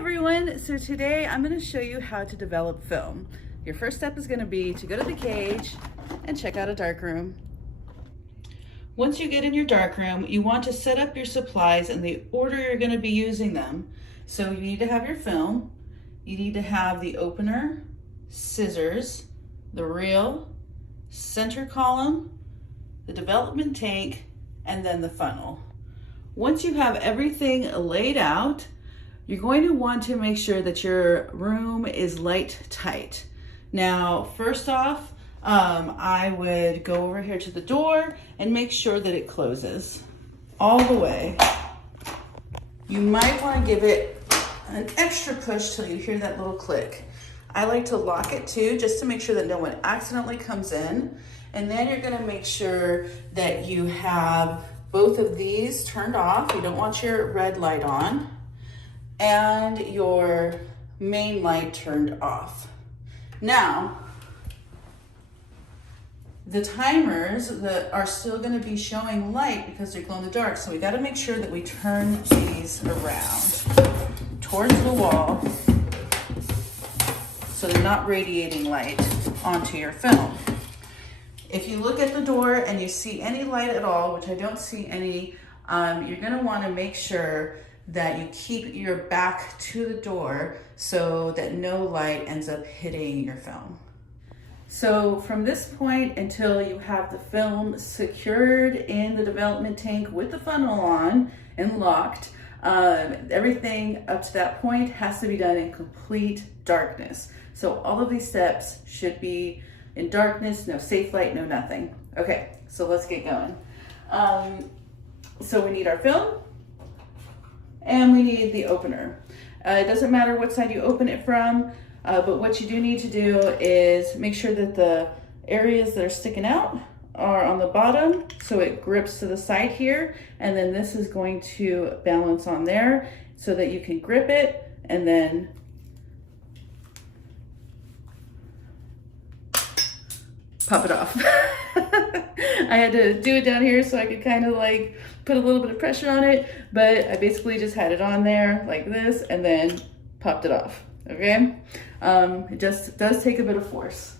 everyone, so today I'm going to show you how to develop film. Your first step is going to be to go to the cage and check out a darkroom. Once you get in your darkroom, you want to set up your supplies in the order you're going to be using them. So you need to have your film, you need to have the opener, scissors, the reel, center column, the development tank, and then the funnel. Once you have everything laid out, you're going to want to make sure that your room is light tight. Now, first off, I would go over here to the door and make sure that it closes all the way. You might want to give it an extra push till you hear that little click. I like to lock it too, just to make sure that no one accidentally comes in. And then you're going to make sure that you have both of these turned off. You don't want your red light on, and your main light turned off. Now, the timers that are still going to be showing light because they're glow in the dark, so we got to make sure that we turn these around towards the wall so they're not radiating light onto your film. If you look at the door and you see any light at all, which I don't see any, you're going to want to make sure that you keep your back to the door so that no light ends up hitting your film. So from this point until you have the film secured in the development tank with the funnel on and locked, everything up to that point has to be done in complete darkness. So all of these steps should be in darkness, no safe light, no nothing. Okay, so let's get going. So we need our film, and we need the opener. It doesn't matter what side you open it from, but what you do need to do is make sure that the areas that are sticking out are on the bottom, so it grips to the side here, and then this is going to balance on there so that you can grip it and then pop it off. I had to do it down here so I could kind of like put a little bit of pressure on it, but I basically just had it on there like this and then popped it off, okay? It just does take a bit of force.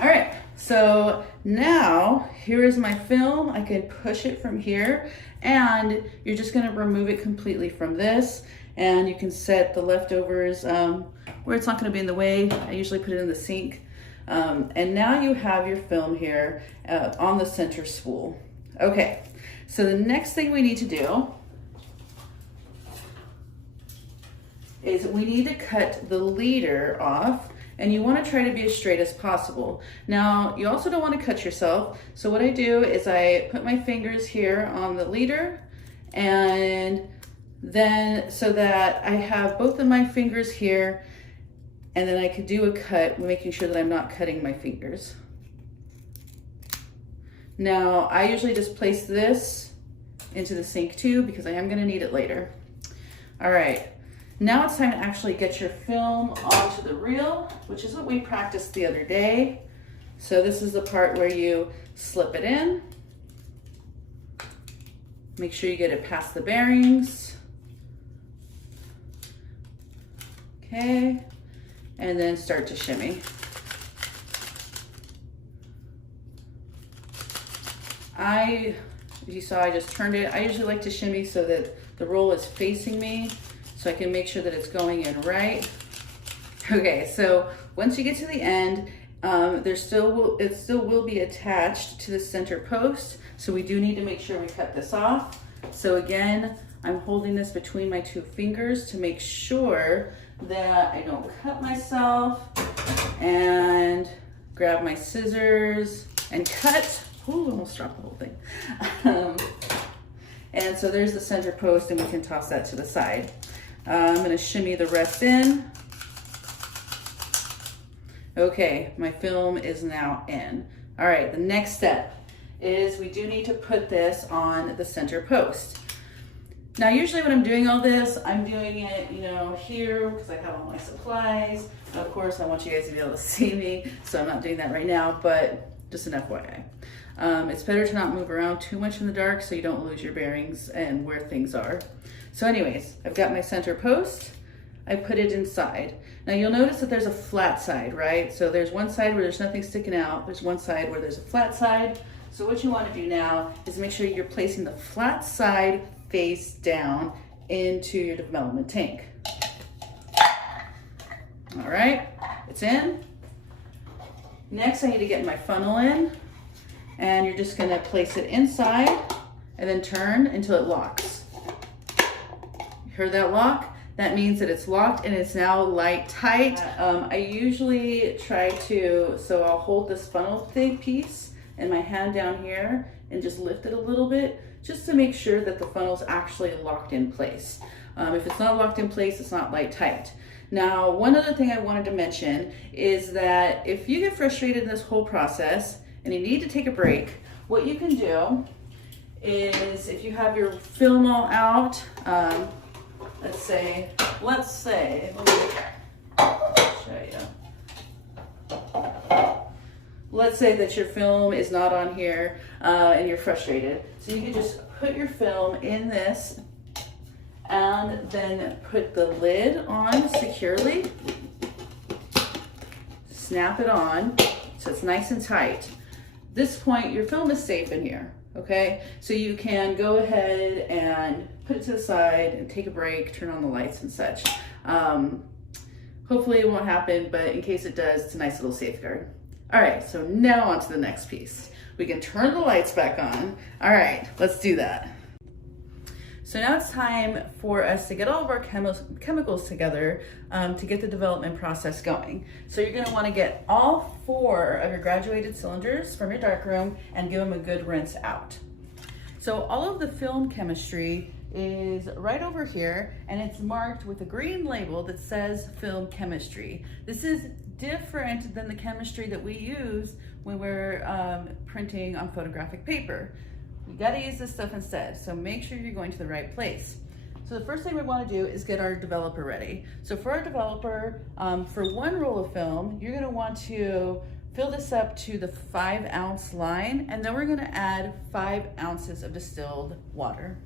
All right, so now here is my film. I can push it from here, and you're just gonna remove it completely from this, and you can set the leftovers where it's not gonna be in the way. I usually put it in the sink. And now you have your film here on the center spool. Okay, so the next thing we need to do is we need to cut the leader off, and you want to try to be as straight as possible. Now, you also don't want to cut yourself, so what I do is I put my fingers here on the leader, and then so that I have both of my fingers here, and then I could do a cut, making sure that I'm not cutting my fingers. Now, I usually just place this into the sink too, because I am gonna need it later. All right, now it's time to actually get your film onto the reel, which is what we practiced the other day. So this is the part where you slip it in. Make sure you get it past the bearings. Okay. And then start to shimmy. As you saw, I just turned it. I usually like to shimmy so that the roll is facing me, so I can make sure that it's going in right. Okay, so once you get to the end, it still will be attached to the center post, so we do need to make sure we cut this off. So again, I'm holding this between my two fingers to make sure that I don't cut myself, and grab my scissors and cut. Ooh, almost dropped the whole thing. And so there's the center post, and we can toss that to the side. I'm gonna shimmy the rest in. Okay, my film is now in. All right, the next step is we do need to put this on the center post. Now, usually when I'm doing all this, I'm doing it, here because I have all my supplies. Of course, I want you guys to be able to see me, so I'm not doing that right now, but just an FYI. It's better to not move around too much in the dark so you don't lose your bearings and where things are. So anyways, I've got my center post. I put it inside. Now you'll notice that there's a flat side, right? So there's one side where there's nothing sticking out. There's one side where there's a flat side. So what you want to do now is make sure you're placing the flat side face down into your development tank. All right, it's in. Next, I need to get my funnel in, and you're just gonna place it inside and then turn until it locks. You heard that lock? That means that it's locked and it's now light tight. I usually try to, so I'll hold this funnel thing piece in my hand down here and just lift it a little bit just to make sure that the funnel's actually locked in place. If it's not locked in place, it's not light tight. Now, one other thing I wanted to mention is that if you get frustrated in this whole process and you need to take a break, what you can do is if you have your film all out, let's say, let me show you. Let's say that your film is not on here and you're frustrated. So you can just put your film in this and then put the lid on securely. Snap it on so it's nice and tight. This point, your film is safe in here, okay? So you can go ahead and put it to the side and take a break, turn on the lights and such. Hopefully it won't happen, but in case it does, it's a nice little safeguard. All right, so now on to the next piece. We can turn the lights back on. All right, let's do that. So now it's time for us to get all of our chemicals together to get the development process going. So you're gonna wanna get all 4 of your graduated cylinders from your darkroom and give them a good rinse out. So all of the film chemistry is right over here, and it's marked with a green label that says film chemistry. This is different than the chemistry that we use when we're printing on photographic paper. We gotta use this stuff instead, so make sure you're going to the right place. So the first thing we wanna do is get our developer ready. So for our developer, for 1 roll of film, you're gonna want to fill this up to the 5-ounce line, and then we're gonna add 5 ounces of distilled water.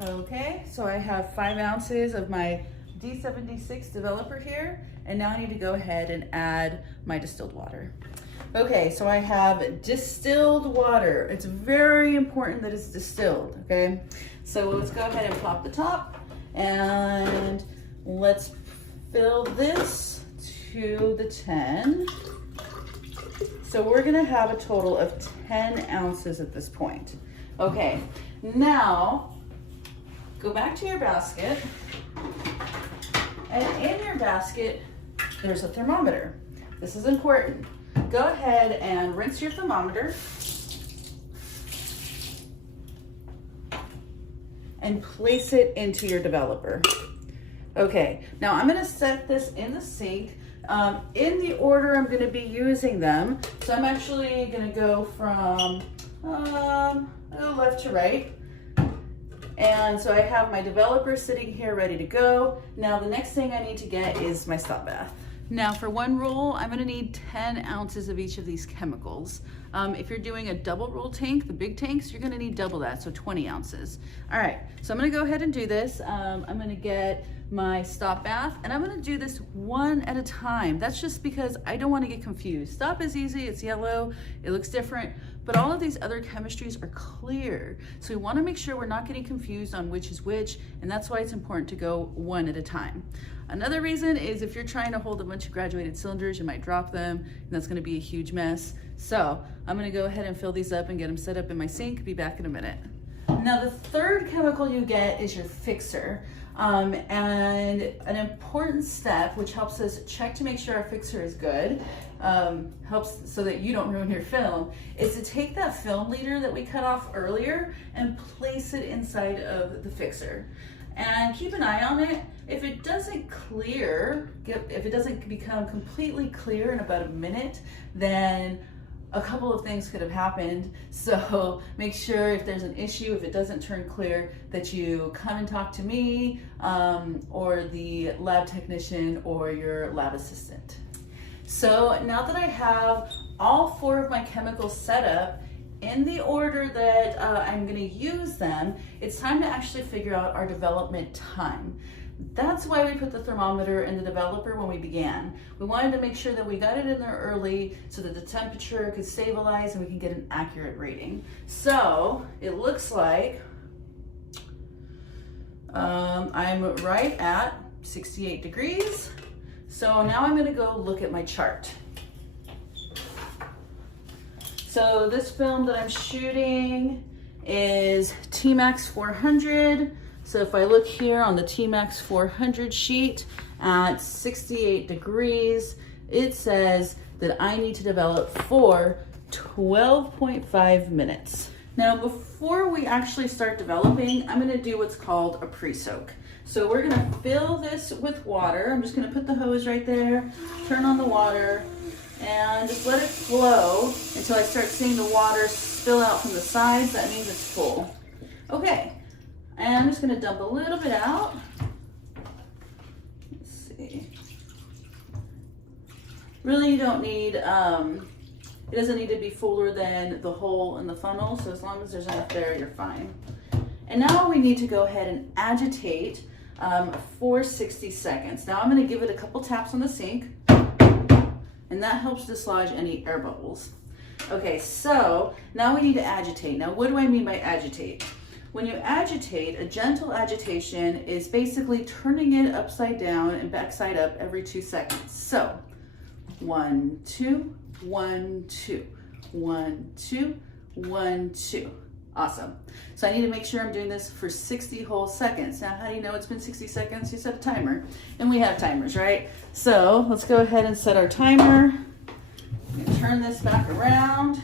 Okay, so I have 5 ounces of my D76 developer here, and now I need to go ahead and add my distilled water. Okay, so I have distilled water. It's very important that it's distilled, okay? So let's go ahead and pop the top, and let's fill this to the 10. So we're gonna have a total of 10 ounces at this point. Okay, now go back to your basket, and in your basket, there's a thermometer. This is important. Go ahead and rinse your thermometer and place it into your developer. Okay, now I'm gonna set this in the sink in the order I'm gonna be using them. So I'm actually gonna go from left to right. And so I have my developer sitting here ready to go. Now the next thing I need to get is my stop bath. Now for 1 roll, I'm gonna need 10 ounces of each of these chemicals. If you're doing a double roll tank, the big tanks, you're gonna need double that, so 20 ounces. All right, so I'm gonna go ahead and do this. I'm gonna get my stop bath, and I'm gonna do this 1 at a time. That's just because I don't wanna get confused. Stop is easy, it's yellow, it looks different, but all of these other chemistries are clear. So we wanna make sure we're not getting confused on which is which, and that's why it's important to go 1 at a time. Another reason is if you're trying to hold a bunch of graduated cylinders, you might drop them, and that's gonna be a huge mess. So I'm gonna go ahead and fill these up and get them set up in my sink. Be back in a minute. Now the 3rd chemical you get is your fixer. And an important step, which helps us check to make sure our fixer is good, helps so that you don't ruin your film, is to take that film leader that we cut off earlier and place it inside of the fixer. And keep an eye on it. If it doesn't clear, if it doesn't become completely clear in about a minute, then a couple of things could have happened. So make sure if there's an issue, if it doesn't turn clear, that you come and talk to me or the lab technician or your lab assistant. So now that I have all 4 of my chemicals set up in the order that I'm gonna use them, it's time to actually figure out our development time. That's why we put the thermometer in the developer when we began. We wanted to make sure that we got it in there early so that the temperature could stabilize and we can get an accurate reading. So it looks like I'm right at 68 degrees. So now I'm gonna go look at my chart. So this film that I'm shooting is T-Max 400. So if I look here on the T-Max 400 sheet at 68 degrees, it says that I need to develop for 12.5 minutes. Now, before we actually start developing, I'm gonna do what's called a pre-soak. So we're gonna fill this with water. I'm just gonna put the hose right there, turn on the water, and just let it flow until I start seeing the water spill out from the sides. That means it's full. Okay. And I'm just gonna dump a little bit out. Let's see. Really, you don't need, it doesn't need to be fuller than the hole in the funnel, so as long as there's enough there, you're fine. And now we need to go ahead and agitate for 60 seconds. Now I'm gonna give it a couple taps on the sink, and that helps dislodge any air bubbles. Okay, so now we need to agitate. Now, what do I mean by agitate? When you agitate, a gentle agitation is basically turning it upside down and backside up every 2 seconds. So 1, 2, 1, 2, 1, 2, 1, 2. Awesome. So I need to make sure I'm doing this for 60 whole seconds. Now, how do you know it's been 60 seconds? You set a timer, and we have timers, right? So let's go ahead and set our timer. Turn this back around,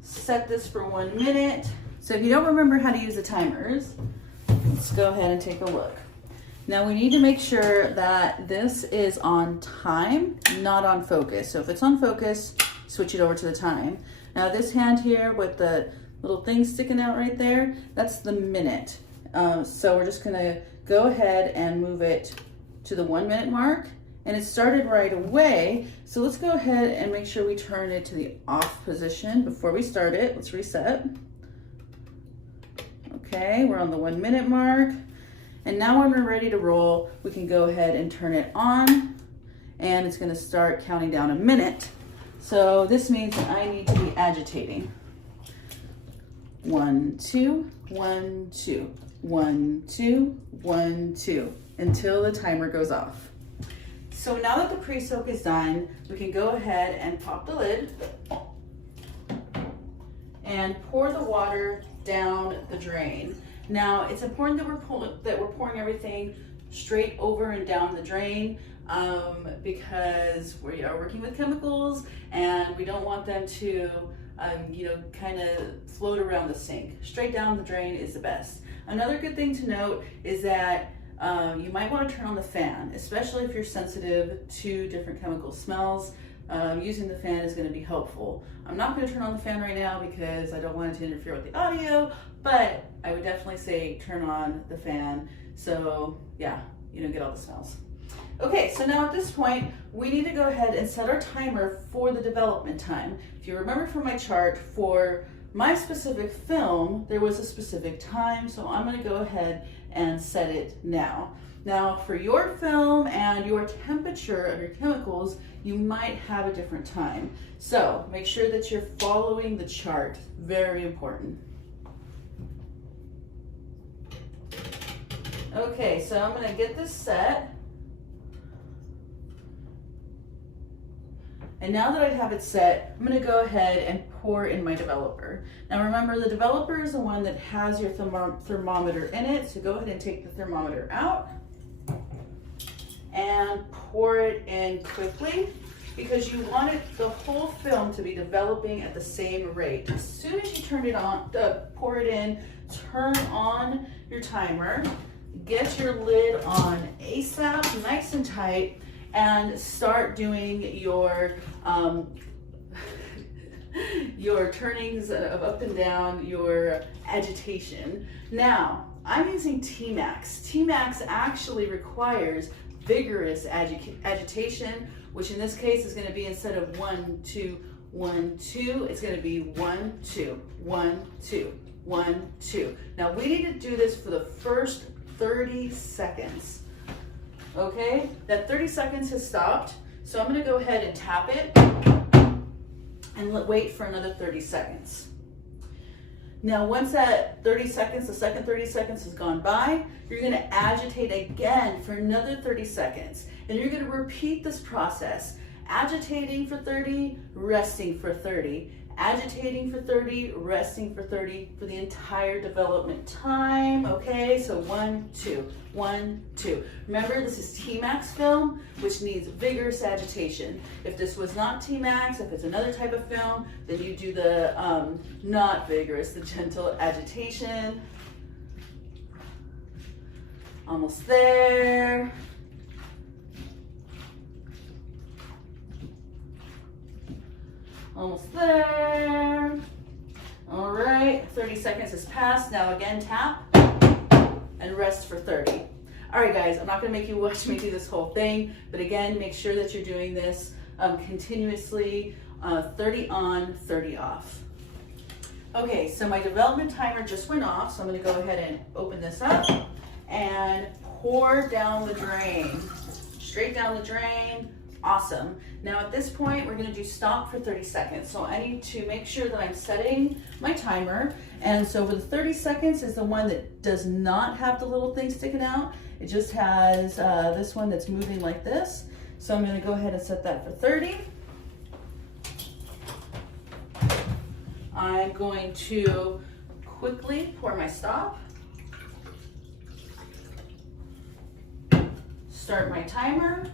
set this for 1 minute. So if you don't remember how to use the timers, let's go ahead and take a look. Now we need to make sure that this is on time, not on focus. So if it's on focus, switch it over to the time. Now this hand here with the little thing sticking out right there, that's the minute. So we're just gonna go ahead and move it to the 1 minute mark. And it started right away. So let's go ahead and make sure we turn it to the off position before we start it. Let's reset. Okay, we're on the 1 minute mark. And now when we're ready to roll, we can go ahead and turn it on, and it's gonna start counting down a minute. So this means that I need to be agitating. 1, 2, 1, 2, 1, 2, 1, 2, until the timer goes off. So now that the pre-soak is done, we can go ahead and pop the lid and pour the water down the drain. Now it's important that we're pouring everything straight over and down the drain because we are working with chemicals and we don't want them to kind of float around the sink. Straight down the drain is the best. Another good thing to note is that you might want to turn on the fan, especially if you're sensitive to different chemical smells. Using the fan is going to be helpful. I'm not going to turn on the fan right now because I don't want it to interfere with the audio, but I would definitely say turn on the fan so yeah, you don't get all the smells. Okay, so now at this point, we need to go ahead and set our timer for the development time. If you remember from my chart, for my specific film, there was a specific time, so I'm going to go ahead and set it now. Now, for your film and your temperature of your chemicals, you might have a different time. So make sure that you're following the chart. Very important. Okay, so I'm going to get this set. And now that I have it set, I'm going to go ahead and pour in my developer. Now remember, the developer is the one that has your thermometer in it, so go ahead and take the thermometer out and pour it in quickly because you want the whole film to be developing at the same rate. As soon as you turn it on, pour it in, turn on your timer, get your lid on ASAP, nice and tight, and start doing your turnings of up and down, your agitation. Now, I'm using T-Max. T-Max actually requires vigorous agitation, which in this case is going to be, instead of 1, 2, 1, 2. It's gonna be 1, 2, 1, 2, 1, 2. Now we need to do this for the first 30 seconds. Okay, that 30 seconds has stopped. So I'm gonna go ahead and tap it and wait for another 30 seconds. Now, once that 30 seconds, the second 30 seconds has gone by, you're gonna agitate again for another 30 seconds. And you're gonna repeat this process, agitating for 30, resting for 30, agitating for 30, resting for 30 for the entire development time, okay? So 1, 2, 1, 2. Remember, this is T-Max film, which needs vigorous agitation. If this was not T-Max, if it's another type of film, then you do the not vigorous, the gentle agitation. Almost there. Almost there. All right, 30 seconds has passed. Now again, tap and rest for 30. All right, guys, I'm not gonna make you watch me do this whole thing, but again, make sure that you're doing this continuously, 30 on, 30 off. Okay, so my development timer just went off, so I'm gonna go ahead and open this up and pour down the drain. Straight down the drain. Awesome. Now at this point, we're gonna do stop for 30 seconds. So I need to make sure that I'm setting my timer. And so for the 30 seconds is the one that does not have the little thing sticking out. It just has this one that's moving like this. So I'm gonna go ahead and set that for 30. I'm going to quickly pour my stop. Start my timer.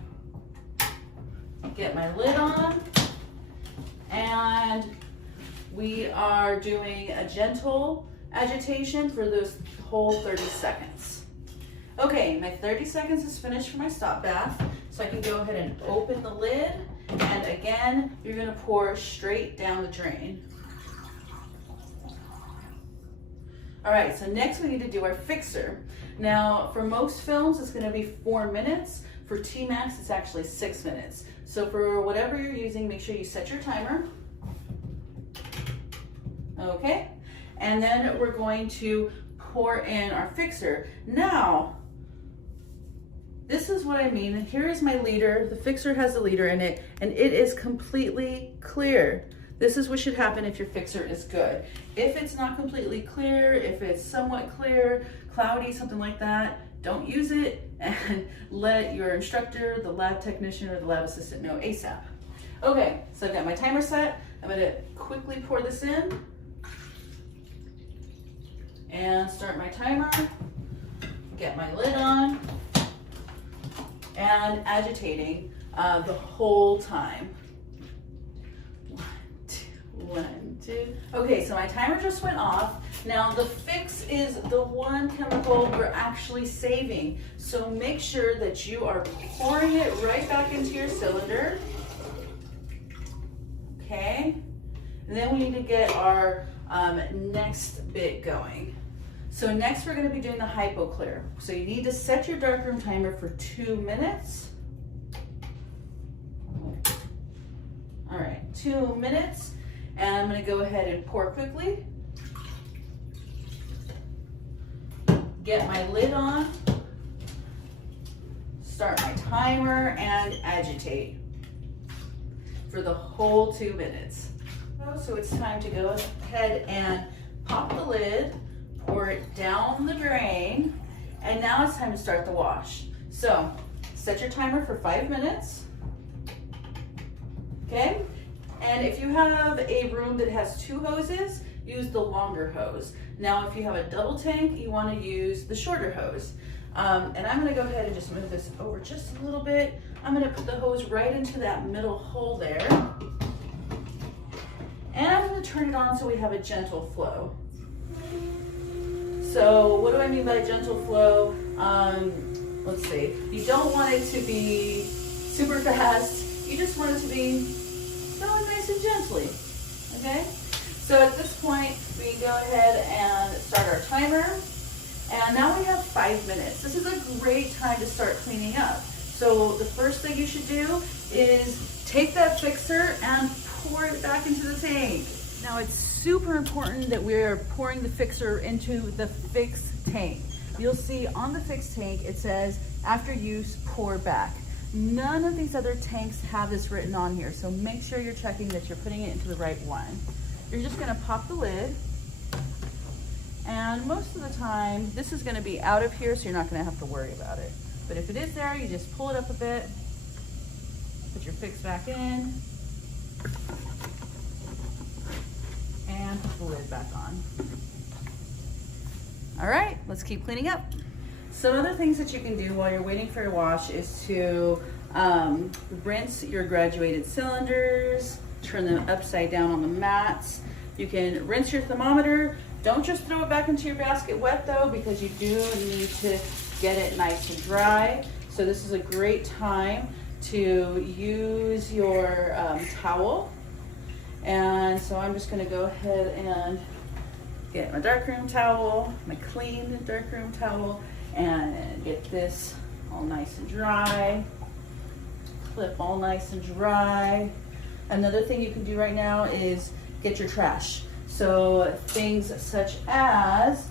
Get my lid on, and we are doing a gentle agitation for those whole 30 seconds. Okay, my 30 seconds is finished for my stop bath, so I can go ahead and open the lid, and again, you're gonna pour straight down the drain. All right, so next we need to do our fixer. Now, for most films, it's gonna be 4 minutes. For T-Max, it's actually 6 minutes. So for whatever you're using, make sure you set your timer. Okay, and then we're going to pour in our fixer. Now, this is what I mean. Here is my liter. The fixer has a liter in it, and it is completely clear. This is what should happen if your fixer is good. If it's not completely clear, if it's somewhat clear, cloudy, something like that, don't use it, and let your instructor, the lab technician, or the lab assistant know ASAP. Okay, so I've got my timer set. I'm gonna quickly pour this in and start my timer, get my lid on, and agitating the whole time. 1, 2. Okay, so my timer just went off. Now the fix is the one chemical we're actually saving. So make sure that you are pouring it right back into your cylinder. Okay, and then we need to get our next bit going. So next we're gonna be doing the HypoClear. So you need to set your darkroom timer for 2 minutes. All right, 2 minutes. And I'm gonna go ahead and pour quickly. Get my lid on. Start my timer and agitate for the whole 2 minutes. So it's time to go ahead and pop the lid, pour it down the drain, and now it's time to start the wash. So set your timer for 5 minutes. Okay? And if you have a room that has 2 hoses, use the longer hose. Now, if you have a double tank, you want to use the shorter hose. And I'm going to go ahead and just move this over just a little bit. I'm going to put the hose right into that middle hole there. And I'm going to turn it on so we have a gentle flow. So what do I mean by gentle flow? Let's see. You don't want it to be super fast. You just want it to be going nice and gently, okay? So at this point, we can go ahead and start our timer. And now we have 5 minutes. This is a great time to start cleaning up. So the first thing you should do is take that fixer and pour it back into the tank. Now it's super important that we're pouring the fixer into the fixed tank. You'll see on the fixed tank, it says, after use, pour back. None of these other tanks have this written on here, so make sure you're checking that you're putting it into the right one. You're just gonna pop the lid, and most of the time, this is gonna be out of here, so you're not gonna have to worry about it. But if it is there, you just pull it up a bit, put your fix back in, and put the lid back on. All right, let's keep cleaning up. Some other things that you can do while you're waiting for your wash is to rinse your graduated cylinders, turn them upside down on the mats. You can rinse your thermometer. Don't just throw it back into your basket wet though, because you do need to get it nice and dry. So this is a great time to use your towel. And so I'm just gonna go ahead and get my darkroom towel, my clean darkroom towel, and get this all nice and dry. Clip all nice and dry. Another thing you can do right now is get your trash. So things such as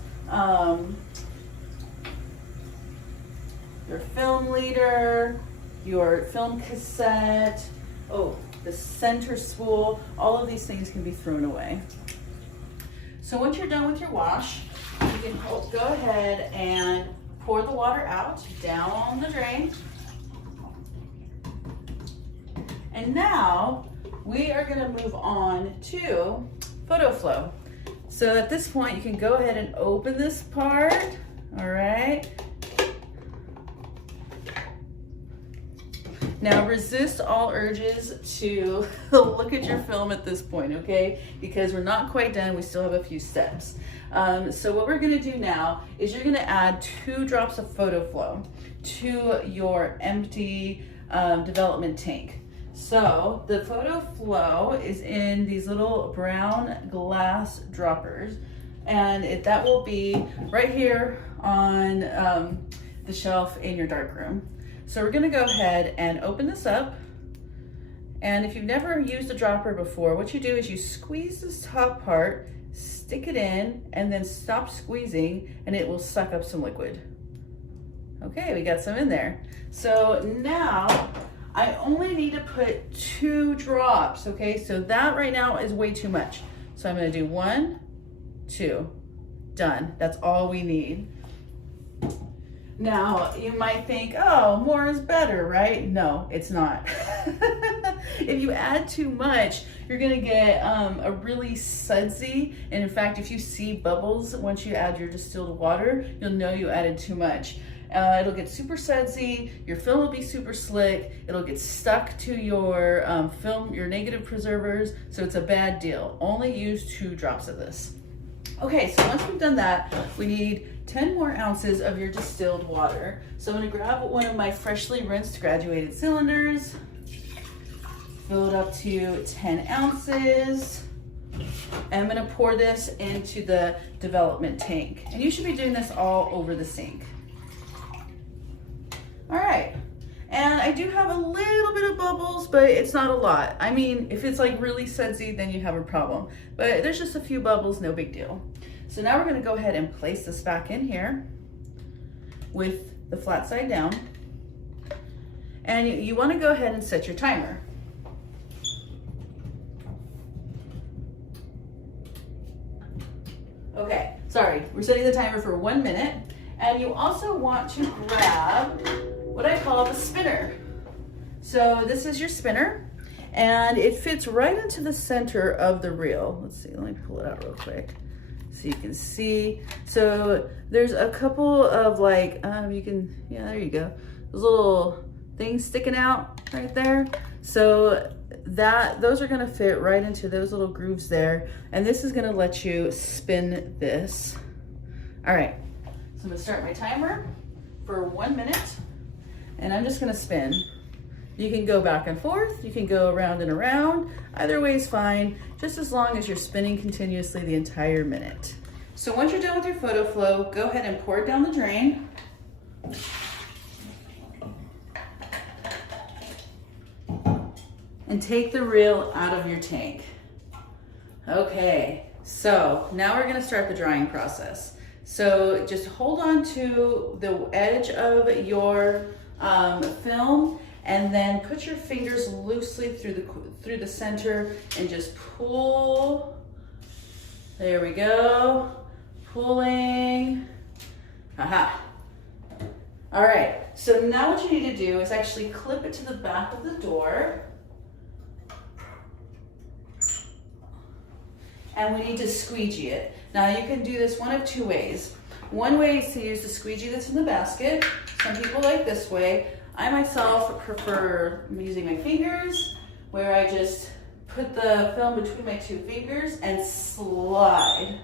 your film leader, your film cassette, the center spool, all of these things can be thrown away. So once you're done with your wash, you can go ahead and pour the water out down the drain. And now we are gonna move on to photo flow. So at this point, you can go ahead and open this part, all right? Now resist all urges to look at your film at this point, okay? Because we're not quite done, we still have a few steps. So what we're gonna do now is you're gonna add 2 drops of photo flow to your empty development tank. So the photo flow is in these little brown glass droppers, and that will be right here on the shelf in your darkroom. So we're gonna go ahead and open this up. And if you've never used a dropper before, what you do is you squeeze this top part, stick it in, and then stop squeezing, and it will suck up some liquid. Okay, we got some in there. So now I only need to put 2 drops, okay? So that right now is way too much. So I'm gonna do 1, 2, done. That's all we need. Now, you might think, oh, more is better, right? No, it's not. If you add too much, you're gonna get a really sudsy, and in fact, if you see bubbles once you add your distilled water, you'll know you added too much. It'll get super sudsy, your film will be super slick, it'll get stuck to your film, your negative preservers, so it's a bad deal. Only use 2 drops of this. Okay, so once we've done that, we need 10 more ounces of your distilled water. So I'm gonna grab one of my freshly rinsed graduated cylinders, fill it up to 10 ounces, and I'm gonna pour this into the development tank. And you should be doing this all over the sink. All right, and I do have a little bit of bubbles, but it's not a lot. I mean, if it's like really sudsy, then you have a problem. But there's just a few bubbles, no big deal. So now we're gonna go ahead and place this back in here with the flat side down. And you wanna go ahead and set your timer. Okay, sorry, we're setting the timer for 1 minute. And you also want to grab what I call the spinner. So this is your spinner, and it fits right into the center of the reel. Let's see, let me pull it out real quick so you can see. So there's a couple of like, yeah, there you go. Those little things sticking out right there. So those are gonna fit right into those little grooves there. And this is gonna let you spin this. All right, so I'm gonna start my timer for 1 minute, and I'm just gonna spin. You can go back and forth, you can go around and around. Either way is fine, just as long as you're spinning continuously the entire minute. So once you're done with your photo flow, go ahead and pour it down the drain. and take the reel out of your tank. Okay, so now we're gonna start the drying process. So just hold on to the edge of your film, and then put your fingers loosely through the center and just pull. There we go, pulling. Aha. All right, so now what you need to do is actually clip it to the back of the door. And we need to squeegee it. Now you can do this one of two ways. One way is to use the squeegee that's in the basket. Some people like this way. I myself prefer using my fingers, where I just put the film between my two fingers and slide.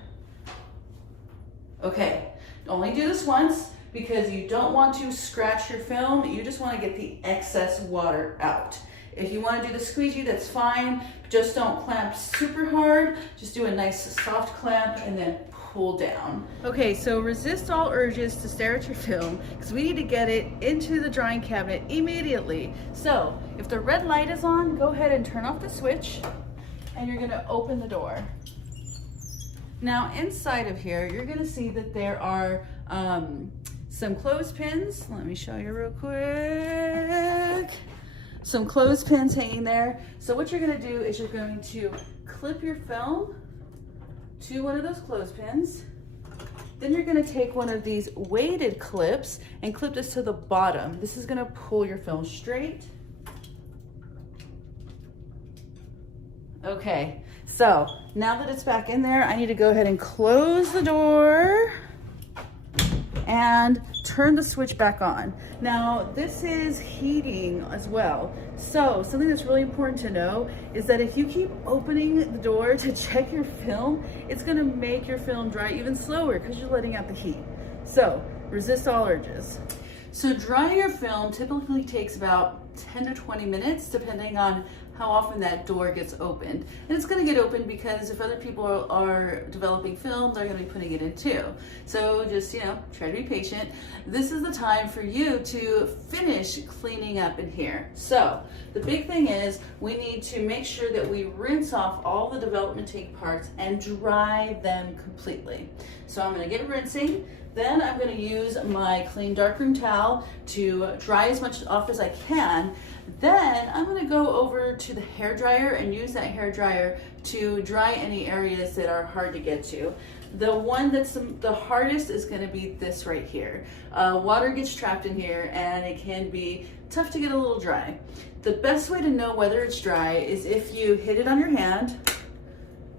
Okay, only do this once because you don't want to scratch your film. You just want to get the excess water out. If you want to do the squeegee, that's fine. Just don't clamp super hard. Just do a nice soft clamp and then pull down. Okay, so resist all urges to stare at your film because we need to get it into the drying cabinet immediately. So if the red light is on, go ahead and turn off the switch and you're gonna open the door. Now inside of here, you're gonna see that there are some clothespins. Let me show you real quick. Some clothespins hanging there. So what you're gonna do is you're going to clip your film to one of those clothespins. Then you're gonna take one of these weighted clips and clip this to the bottom. This is gonna pull your film straight. Okay, so now that it's back in there, I need to go ahead and close the door and turn the switch back on. Now, this is heating as well. So something that's really important to know is that if you keep opening the door to check your film, it's gonna make your film dry even slower because you're letting out the heat. So resist all urges. So drying your film typically takes about 10 to 20 minutes, depending on how often that door gets opened. And it's gonna get opened because if other people are developing film, they're gonna be putting it in too. So just, try to be patient. This is the time for you to finish cleaning up in here. So the big thing is we need to make sure that we rinse off all the development tank parts and dry them completely. So I'm gonna get rinsing. Then I'm going to use my clean darkroom towel to dry as much off as I can. Then I'm going to go over to the hair dryer and use that hair dryer to dry any areas that are hard to get to. The one that's the hardest is going to be this right here. Water gets trapped in here and it can be tough to get a little dry. The best way to know whether it's dry is if you hit it on your hand.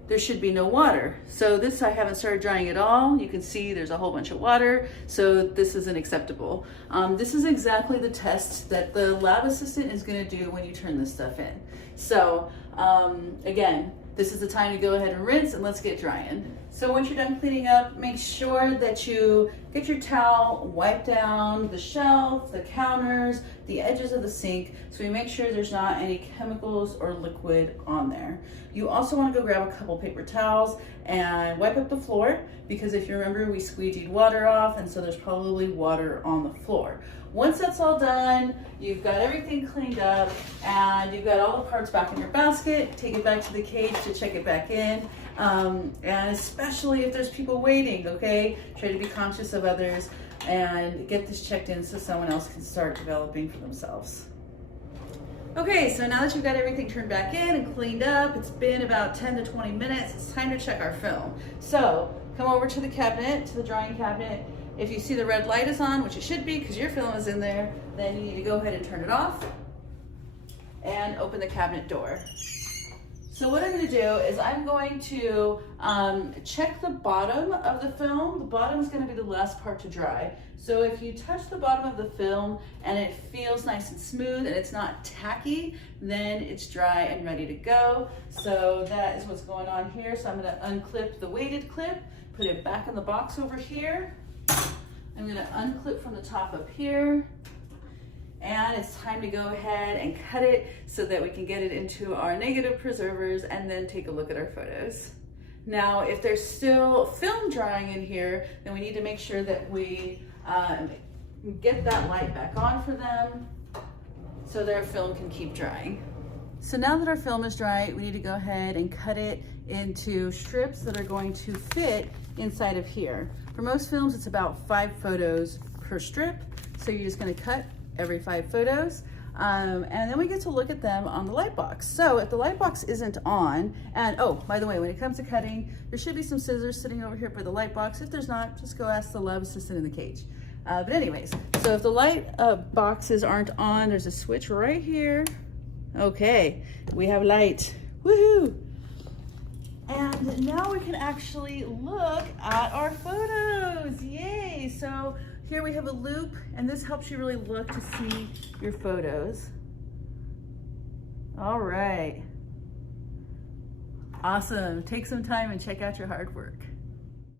There should be no water. So this, I haven't started drying at all. You can see there's a whole bunch of water. So this isn't acceptable. This is exactly the test that the lab assistant is gonna do when you turn this stuff in. So again, this is the time to go ahead and rinse and let's get drying. So once you're done cleaning up, make sure that you get your towel, wipe down the shelf, the counters, the edges of the sink, so we make sure there's not any chemicals or liquid on there. You also want to go grab a couple paper towels and wipe up the floor, because if you remember, we squeegeed water off, and so there's probably water on the floor. Once that's all done, you've got everything cleaned up and you've got all the parts back in your basket, take it back to the cage to check it back in. And especially if there's people waiting, okay? Try to be conscious of others and get this checked in so someone else can start developing for themselves. Okay, so now that you've got everything turned back in and cleaned up, it's been about 10 to 20 minutes, it's time to check our film. So come over to the cabinet, to the drying cabinet. If you see the red light is on, which it should be because your film is in there, then you need to go ahead and turn it off and open the cabinet door. So what I'm going to do is I'm going to check the bottom of the film. The bottom is going to be the last part to dry. So if you touch the bottom of the film and it feels nice and smooth and it's not tacky, then it's dry and ready to go. So that is what's going on here. So I'm going to unclip the weighted clip, put it back in the box over here. I'm going to unclip from the top up here. And it's time to go ahead and cut it so that we can get it into our negative preservers and then take a look at our photos. Now, if there's still film drying in here, then we need to make sure that we get that light back on for them so their film can keep drying. So now that our film is dry, we need to go ahead and cut it into strips that are going to fit inside of here. For most films, it's about 5 photos per strip. So you're just gonna cut every 5 photos. And then we get to look at them on the light box. So if the light box isn't on, and oh, by the way, when it comes to cutting, there should be some scissors sitting over here for the light box. If there's not, just go ask the love assistant in the cage. But anyways, so if the light boxes aren't on, there's a switch right here. Okay, we have light, woohoo! And now we can actually look at our photos, yay! So here we have a loop, and this helps you really look to see your photos. All right, awesome. Take some time and check out your hard work.